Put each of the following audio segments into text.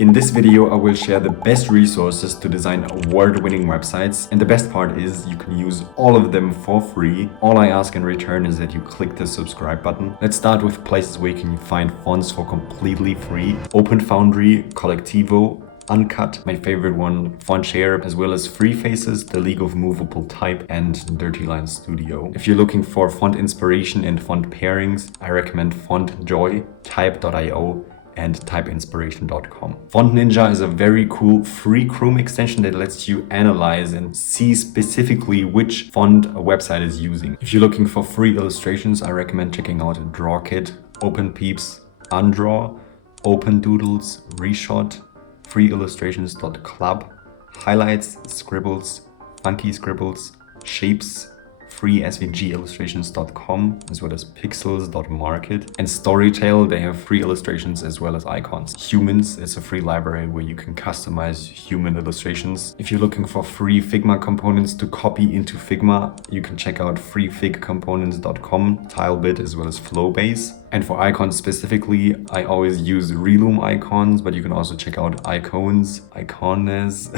In this video, I will share the best resources to design award-winning websites, and the best part is you can use all of them for free. All I ask in return is that you click the subscribe button. Let's start with places where you can find fonts for completely free. Open Foundry, Collectivo, Uncut, my favorite one, Fontshare, as well as Free Faces, the League of Movable Type, and Dirty Line Studio. If you're looking for font inspiration and font pairings, I recommend FontJoy, Type.io, and typeinspiration.com. Font Ninja is a very cool free Chrome extension that lets you analyze and see specifically which font a website is using. If you're looking for free illustrations, I recommend checking out DrawKit, OpenPeeps, Undraw, OpenDoodles, Reshot, freeillustrations.club, Highlights, Scribbles, Funky Scribbles, Shapes, freesvgillustrations.com, as well as pixels.market, and Storytale. They have free illustrations as well as icons. Humans is a free library where you can customize human illustrations. If you're looking for free Figma components to copy into Figma, you can check out freefigcomponents.com, Tilebit, as well as Flowbase. And for icons specifically, I always use Reloom icons, but you can also check out Icons, Icones,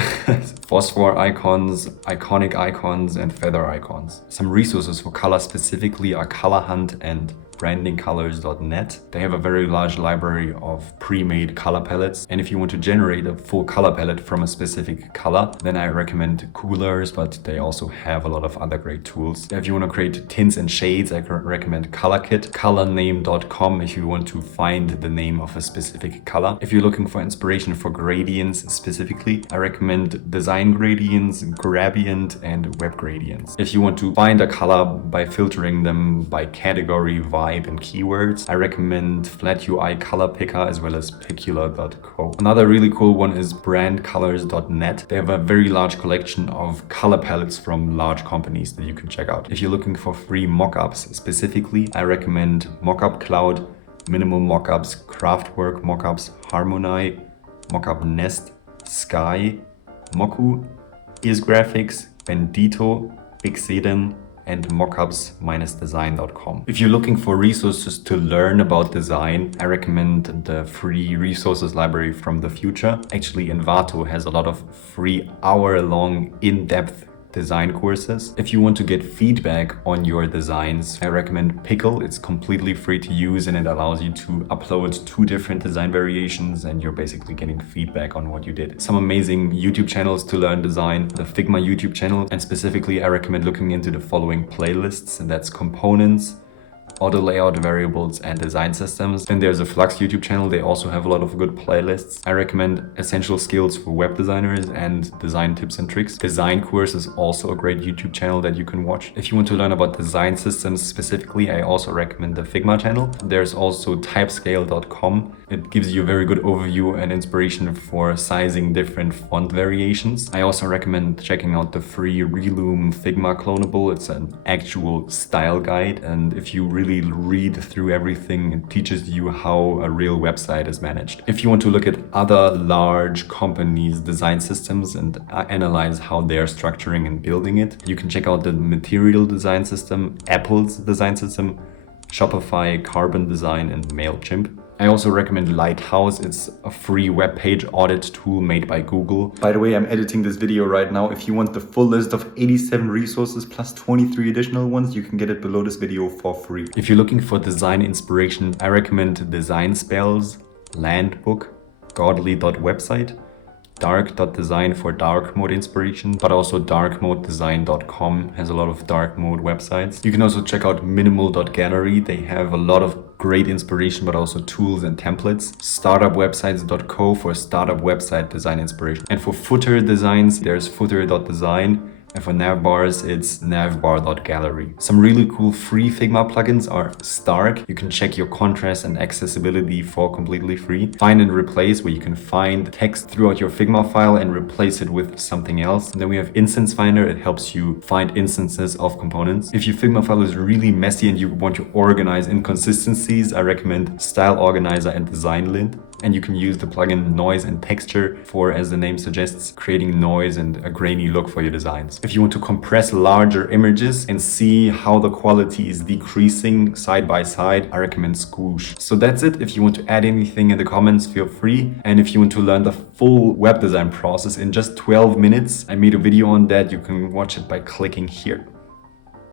Phosphor icons, Iconic icons, and Feather icons. Some resources for color specifically are Color Hunt and brandingcolors.net. They have a very large library of pre-made color palettes, and if you want to generate a full color palette from a specific color, then I recommend Coolers, but they also have a lot of other great tools. If you want to create tints and shades, I recommend ColorKit, colorname.com if you want to find the name of a specific color. If you're looking for inspiration for gradients specifically, I recommend Design Gradients, Gradient, and Web Gradients. If you want to find a color by filtering them by category, vibe, and keywords, I recommend Flat UI Color Picker as well as Picula.co. Another really cool one is brandcolors.net. They have a very large collection of color palettes from large companies that you can check out. If you're looking for free mockups specifically, I recommend Mockup Cloud, Minimal Mockups, Craftwork Mockups, Harmony, Mockup Nest, Sky, Moku, Isgraphics, Bendito, Bixeden, and mockups-design.com. If you're looking for resources to learn about design, I recommend the free resources library from the future. Actually, Envato has a lot of free hour-long in-depth design courses. If you want to get feedback on your designs, I recommend Pickle. It's completely free to use and it allows you to upload 2 different design variations and you're basically getting feedback on what you did. Some amazing YouTube channels to learn design, the Figma YouTube channel, and specifically I recommend looking into the following playlists, and that's Components, Auto Layout Variables, and Design Systems. Then there's a Flux YouTube channel. They also have a lot of good playlists. I recommend Essential Skills for Web Designers and Design Tips and Tricks. Design Course is also a great YouTube channel that you can watch. If you want to learn about design systems specifically, I also recommend the Figma channel. There's also typescale.com. It gives you a very good overview and inspiration for sizing different font variations. I also recommend checking out the free Reloom Figma Clonable. It's an actual style guide, and if you really read through everything, it teaches you how a real website is managed. If you want to look at other large companies' design systems and analyze how they're structuring and building it, you can check out the Material Design System, Apple's design system, Shopify, Carbon Design, and MailChimp. I also recommend Lighthouse. It's a free web page audit tool made by Google. By the way, I'm editing this video right now. If you want the full list of 87 resources plus 23 additional ones, you can get it below this video for free. If you're looking for design inspiration, I recommend Design Spells, Landbook, Godly.website, Dark.design for dark mode inspiration, but also darkmodedesign.com has a lot of dark mode websites. You can also check out minimal.gallery. They have a lot of great inspiration, but also tools and templates. Startupwebsites.co for startup website design inspiration. And for footer designs, there's footer.design. And for navbars, it's navbar.gallery. Some really cool free Figma plugins are Stark. You can check your contrast and accessibility for completely free. Find and Replace, where you can find text throughout your Figma file and replace it with something else. And then we have Instance Finder. It helps you find instances of components. If your Figma file is really messy and you want to organize inconsistencies, I recommend Style Organizer and DesignLint. And you can use the plugin Noise and Texture for, as the name suggests, creating noise and a grainy look for your designs. If you want to compress larger images and see how the quality is decreasing side by side, I recommend Squoosh. So that's it. If you want to add anything in the comments, feel free. And if you want to learn the full web design process in just 12 minutes, I made a video on that. You can watch it by clicking here.